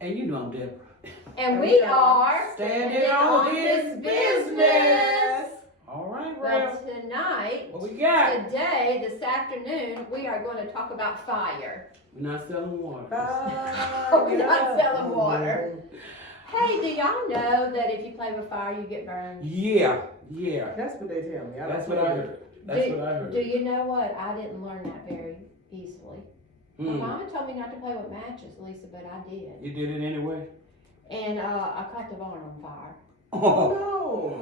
And you know I'm Deborah. And we are Standing on His business. All right, Rev. But tonight, What we got? today, this afternoon, we are going to talk about fire. We're not selling water. We're not selling water. Hey, do y'all know that if you play with fire, you get burned? Yeah. That's what they tell me. That's what I heard. That's what I heard. Do you know what? I didn't learn that very easily. My mama told me not to play with matches, Lisa, but I did. You did it anyway? And I caught the barn on fire. Oh.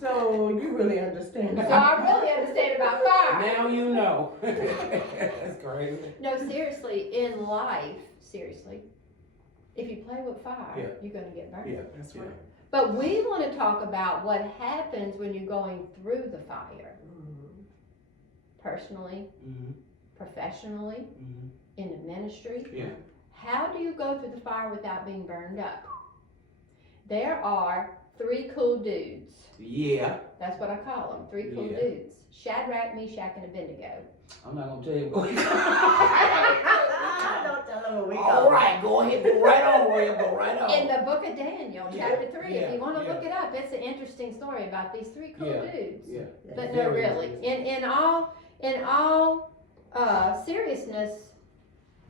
So you really understand that. So I really understand about fire. Now you know. That's crazy. No, seriously, in life, if you play with fire, you're going to get burned. Yeah, that's right. But we want to talk about what happens when you're going through the fire. Personally, professionally, in the ministry. Yeah. How do you go through the fire without being burned up? There are 3 cool dudes. Yeah. That's what I call them, 3 cool dudes. Shadrach, Meshach, and Abednego. I'm not going to tell you what we Don't tell them what we got. All right, go ahead, go right on, Ray, go right on. In the book of Daniel, chapter 3, if you want to yeah. look it up, it's an interesting story about these 3 cool dudes. Yeah. But no, really, in all seriousness,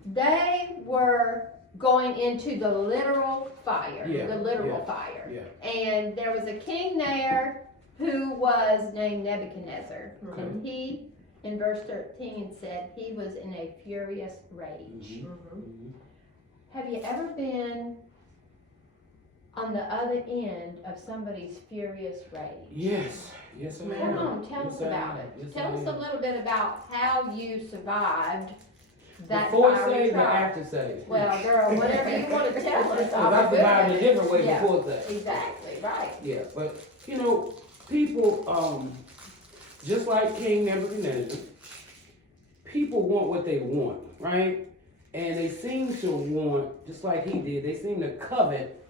they were going into the literal fire, fire. Yeah. And there was a king there who was named Nebuchadnezzar. Okay. And he, in verse 13, said he was in a furious rage. Have you ever been on the other end of somebody's furious rage? Yes, ma'am. Come on, tell us about it. Yes, Tell us a little bit about how you survived that before fiery saved or trial. after saved? Well, girl, whatever you want to tell us. I survived in a different way before saved. Exactly, right. Yeah, but you know, people, just like King Nebuchadnezzar, people want what they want, right? And they seem to want, just like he did, they seem to covet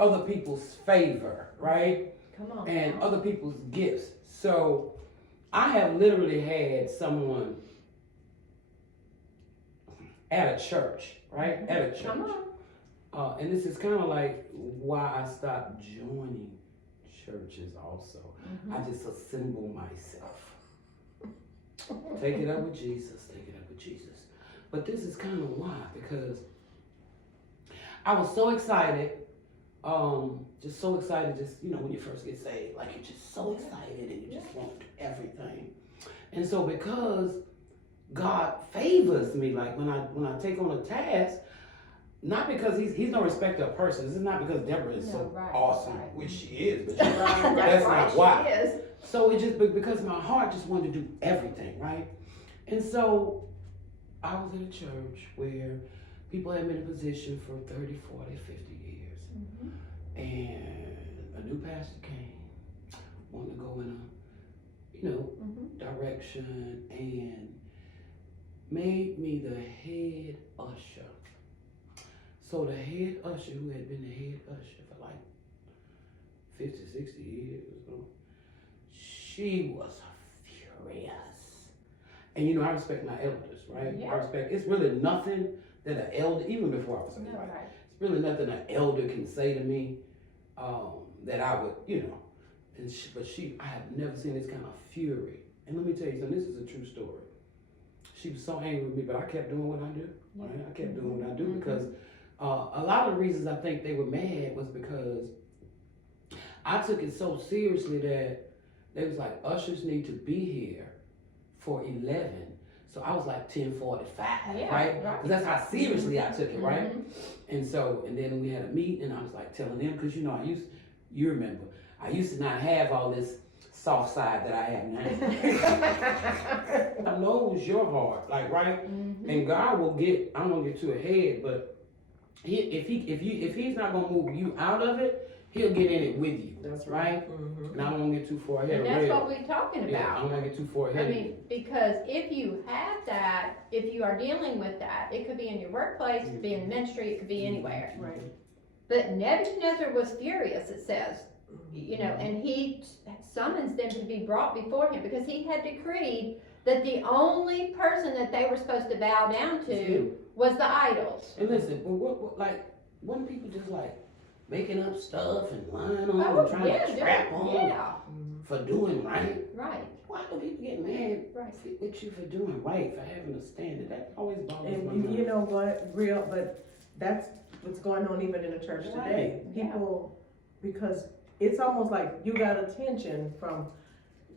other people's favor, right? Come on. And other people's gifts. So I have literally had someone at a church, right? At a church. Come on. And this is kind of like why I stopped joining churches also. I just assemble myself. Take it up with Jesus, take it up with Jesus. But this is kind of why, because I was so excited, just so excited, just, you know, when you first get saved, like you're just so excited and you just want everything. And so because God favors me, like when I take on a task, not because he's no respecter of persons. This is not because Deborah is so awesome, which she is, but that's not why. She is. So it just because my heart just wanted to do everything, right? And so I was in a church where people had been in position for 30, 40, 50 years. And a new pastor came, wanted to go in a, direction, and made me the head usher. So the head usher, who had been the head usher for like 50, 60 years, she was furious. And you know, I respect my elders, right? Yeah. I respect, it's really nothing that an elder, even before I was saved, right? It's really nothing an elder can say to me that I would, and I have never seen this kind of fury. And let me tell you something, this is a true story. She was so angry with me, but I kept doing what I do, right? I kept doing what I do because a lot of the reasons I think they were mad was because I took it so seriously that they was like, ushers need to be here for 11. So I was like 10:45, right? Because that's how seriously I took it, right? And then we had a meeting, and I was like telling them, because you remember, I used to not have all this soft side that I have now. God knows your heart, like, right? And God will I'm gonna get too ahead, but if he's not gonna move you out of it, he'll get in it with you. That's right. Mm-hmm. And I don't want to get too far ahead. And that's what we're talking Yeah, I about. don't want to get too far ahead. I mean, because if you have that, if you are dealing with that, it could be in your workplace, it could be in ministry, it could be anywhere. Right. But Nebuchadnezzar was furious, it says, you know, and he summons them to be brought before him because he had decreed that the only person that they were supposed to bow down to was the idols. And listen, what like, when people just like making up stuff and lying on them and trying to trap them for doing right. Right. Why do people get mad with you for doing right, for having a standard? That always bothers my mind. And you know what, but that's what's going on even in the church today. People, because it's almost like you got attention from,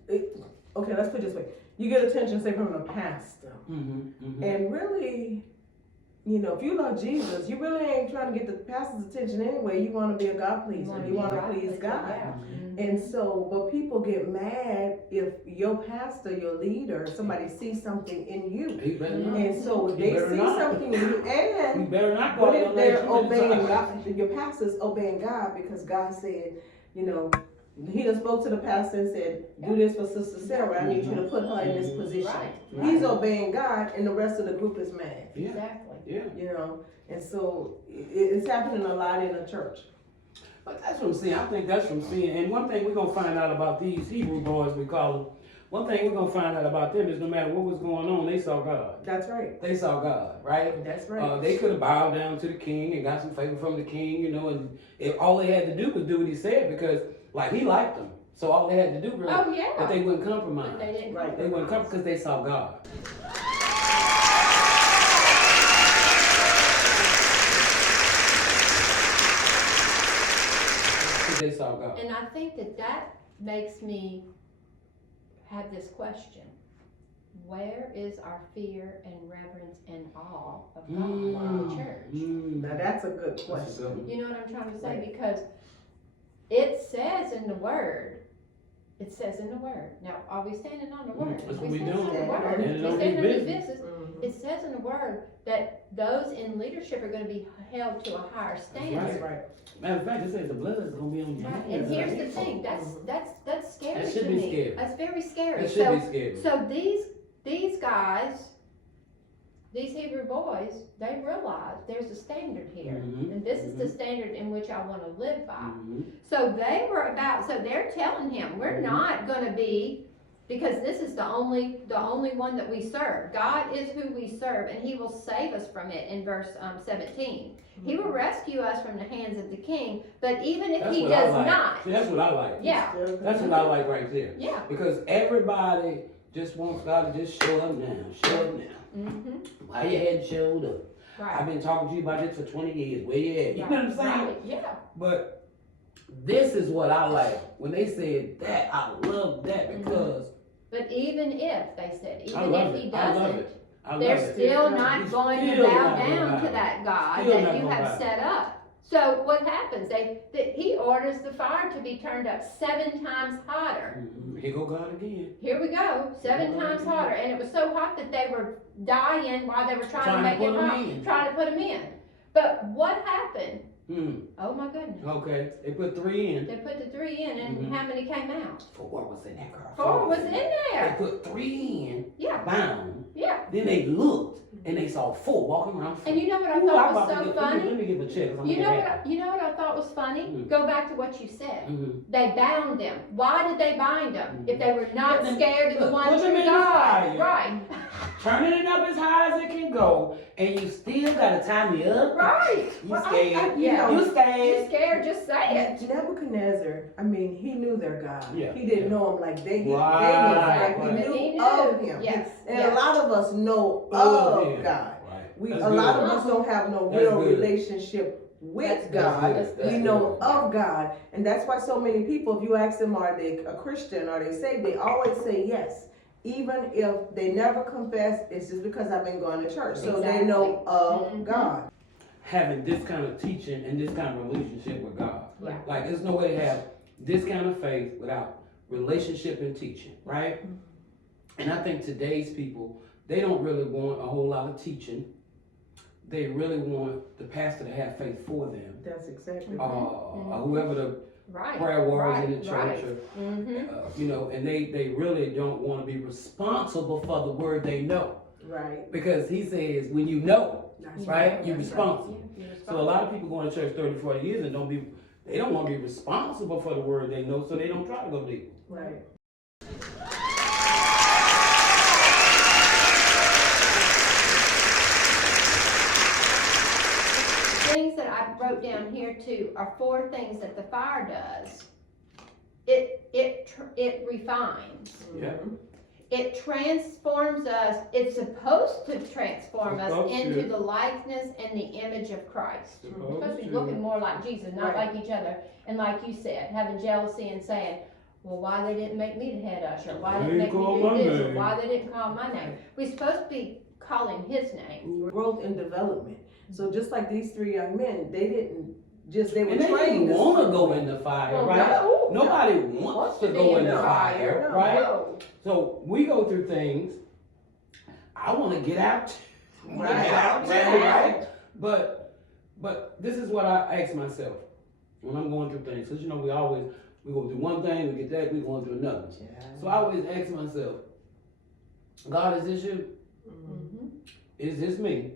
okay, let's put it this way. You get attention, say, from the pastor. And really, you know, if you love Jesus, you really ain't trying to get the pastor's attention anyway. You want to be a God pleaser. You want to please God. And so, but people get mad if your pastor, your leader, somebody sees something in you. And so if they see something in you, and you better not go. What if they're obeying God? Your pastor's obeying God because God said, you know, he just spoke to the pastor and said, do this for Sister Sarah. I need you to put her in this position. He's obeying God, and the rest of the group is mad. Exactly. Yeah. You know, and so it's happening a lot in the church. But that's what I'm saying. I think that's from seeing. And one thing we're going to find out about these Hebrew boys, we call them, one thing we're going to find out about them is no matter what was going on, they saw God. That's right. They saw God, right? That's right. They could have bowed down to the king and got some favor from the king, you know, and all they had to do was do what he said because, like, he liked them. So all they had to do really, but they wouldn't compromise. But they didn't They wouldn't compromise because they saw God. They saw God. And I think that makes me have this question. Where is our fear and reverence and awe of God in the church? Now that's a good question. You know what I'm trying to say? Because it says in the Word, now are we standing on the Word? That's what we we standing doing. on the Word? And We standing on His business. Mm-hmm. It says in the Word that those in leadership are going to be held to a higher standard. That's right. Matter of fact, it says the blood is going to be on your hands. And here's the thing, that's scary That should to be me. scary. That's very scary. That should be scary. So these guys, these Hebrew boys, they realize there's a standard here. And this is the standard in which I want to live by. So they're telling him, we're not going to be, because this is the only one that we serve. God is who we serve, and He will save us from it in verse 17. He will rescue us from the hands of the king, but even if He does not. See, that's what I like. Yeah. That's what I like right there. Yeah. Because everybody just wants God to just show up now. Show up now. Why you hadn't showed up? Right. I've been talking to you about this for 20 years. Where you at? You know what I'm saying? Right. Yeah. But this is what I like. When they said that, I love that because. But even if, they said, even if He doesn't, they're still not going to bow down to that God that you have set up. So what happens? He orders the fire to be turned up 7 times hotter. Here go God again. Here we go, 7 times hotter. And it was so hot that they were dying while they were trying to make it hot, trying to put them in. But what happened? Oh my goodness. Okay, they put 3 in. They put the 3 in, and how many came out? 4 was in that car. 4 was in They there. put 3 in, Yeah. bound. Yeah. Then they looked and they saw 4 walking around. And you know what I thought was so funny? Let me give a check. You know what I thought was funny? Go back to what you said. They bound them. Why did they bind them? If they were not scared of the one true God. Right. Turning it up as high as it can go, and you still gotta tie me up. Right. You scared? You scared? You scared? Just say it. Nebuchadnezzar, I mean, he knew their God. Yeah. He didn't know him like they knew. Right. He knew of him. Yes. And a lot of us know of God. Right. A lot of us don't have no real relationship with God. We know of God. And that's why so many people, if you ask them, are they a Christian, are they saved, they always say yes. Even if they never confess, it's just because I've been going to church. So they know of God. Having this kind of teaching and this kind of relationship with God. Yeah. Like, there's no way to have this kind of faith without relationship and teaching, right? And I think today's people, they don't really want a whole lot of teaching. they really want the pastor to have faith for them. That's exactly Or whoever the Right. prayer warriors in the church, Right. or, you know, and they really don't want to be responsible for the word they know. right. Because he says, when you know, That's right, you're That's responsible. You're So a lot of people going to church 30, 40 years and they don't want to be responsible for the word they know, so they don't try to go deep. Right. Things that I wrote down here too are 4 things that the fire does. It refines. Yeah. It transforms us. It's supposed to transform us Supposed into to. the likeness and the image of Christ. We're supposed to be to. looking more like Jesus, not Right. like each other. And like you said, having jealousy and saying, well, why they didn't make me the head usher? Why they didn't make me do this? Or why they didn't call my name? We're supposed to be calling his name. Growth and development. So just like these 3 young men, they were And they trained. didn't want to go in the fire, Well, right? no. Nobody wants to go in the fire, No. right? No. So we go through things. I want to get out. I wanna get out, Right. right? But this is what I ask myself when I'm going through things. Because, you know, we go through one thing, we get that, we going through another. So I always ask myself, God, is this you? Mhm. Is this me?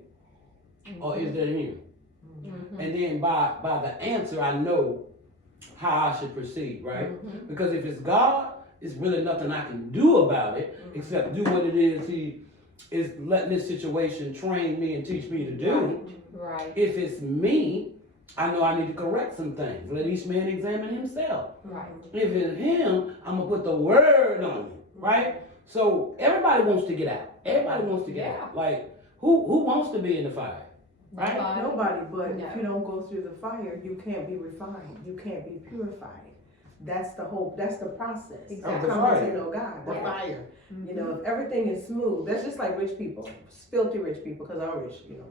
Or is that him? Mhm. And then by the answer, I know how I should proceed, right? Mhm. Because if it's God, it's really nothing I can do about it except do what it is He is letting this situation train me and teach me to do. Right. If it's me, I know I need to correct some things. Let each man examine himself. Right. If it's him, I'm gonna put the word on it, right? So everybody wants to get out. Everybody wants to get out. Like who wants to be in the fire? Right? Nobody, but No. if you don't go through the fire, you can't be refined. You can't be purified. That's the process Exactly. of The coming fire. to know God, the Yeah. fire. You know, if everything is smooth, that's just like rich people, filthy rich people, because I'm rich, you know.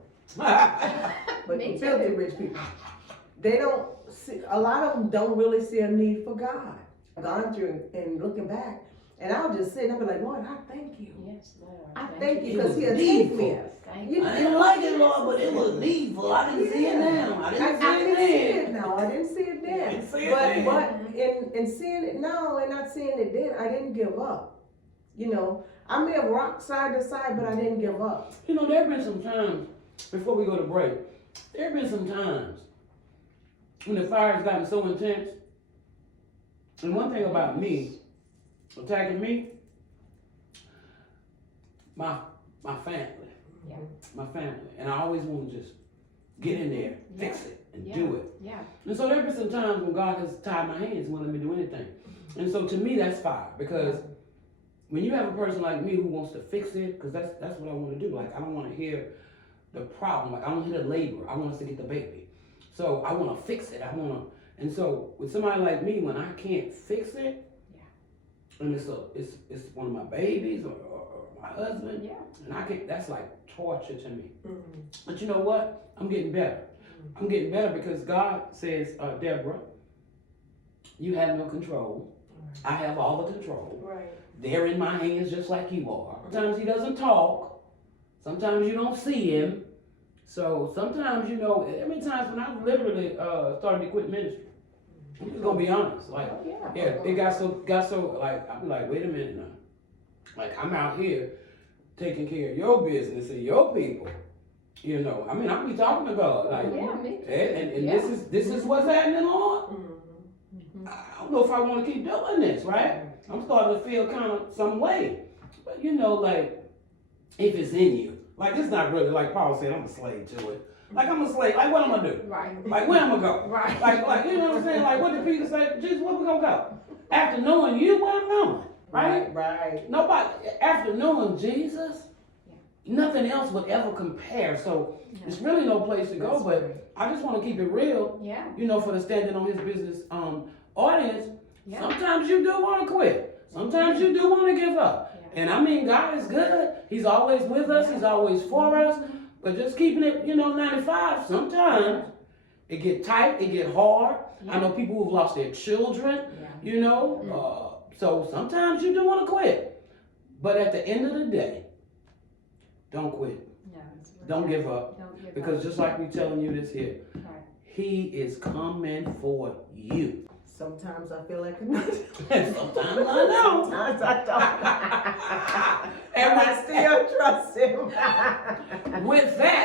But Me filthy too. rich people, they don't see, a lot of them don't really see a need for God. I've gone through and looking back, and I'll just sit and I'll be like, Lord, I thank you. Yes, Lord. I thank you It because was He'll take me. needful. Thank You you. know, I didn't like it, Lord, but it was needful. I didn't see it now. I didn't see it then. now. I didn't see it then. Didn't see it But then. in seeing it now and not seeing it then, I didn't give up. You know, I may have rocked side to side, but I didn't give up. You know, there have been some times, before we go to break, there have been some times when the fire has gotten so intense. And one thing about me, attacking me, my family. Yeah. My family. And I always want to just get in there, fix it, and do it. Yeah. And so there have been some times when God has tied my hands and won't let me do anything. And so to me, that's fire. Because when you have a person like me who wants to fix it, because that's what I want to do. Like, I don't want to hear the problem. Like, I don't hear the labor. I want us to get the baby. So I want to fix it. And so with somebody like me, when I can't fix it, and it's one of my babies or my husband, and I can't, that's like torture to me. But you know what? I'm getting better. I'm getting better because God says, Deborah, you have no control. I have all the control. Right. They're in my hands just like you are. Sometimes He doesn't talk. Sometimes you don't see Him. So sometimes, you know, there have been times when I literally started to quit ministry. I'm just gonna be honest. Like, it got so like, I'll be like, wait a minute now. Like, I'm out here taking care of your business and your people. You know, I mean, I be talking to God. Like, Yeah, me too. and this is what's happening, Lord. I don't know if I want to keep doing this, right? I'm starting to feel kind of some way. But you know, like, if it's in you, like, it's not really, like Paul said, I'm a slave to it. Like, I'm a slave. Like, what I'm gonna do? Right. Like, where I'm gonna go? Right. Like, you know what I'm saying? Like, what did Peter say? Jesus, where we gonna go? After knowing you, where I'm going, right? Right. Nobody, after knowing Jesus, nothing else would ever compare. So there's really no place to go. But I just want to keep it real. Yeah. You know, for the Standing on His Business audience. Yeah. Sometimes you do want to quit. Sometimes you do want to give up. Yeah. And I mean, God is good. He's always with us. He's always for us. But just keeping it, 95, sometimes it get tight, it get hard. Yeah. I know people who've lost their children, so sometimes you do want to quit. But at the end of the day, don't quit. No. Don't give up. Don't give Because up. just like we telling you this here, Right. he is coming for you. Sometimes I feel like I'm not. Sometimes I know. Sometimes I don't. And I still trust him. with that,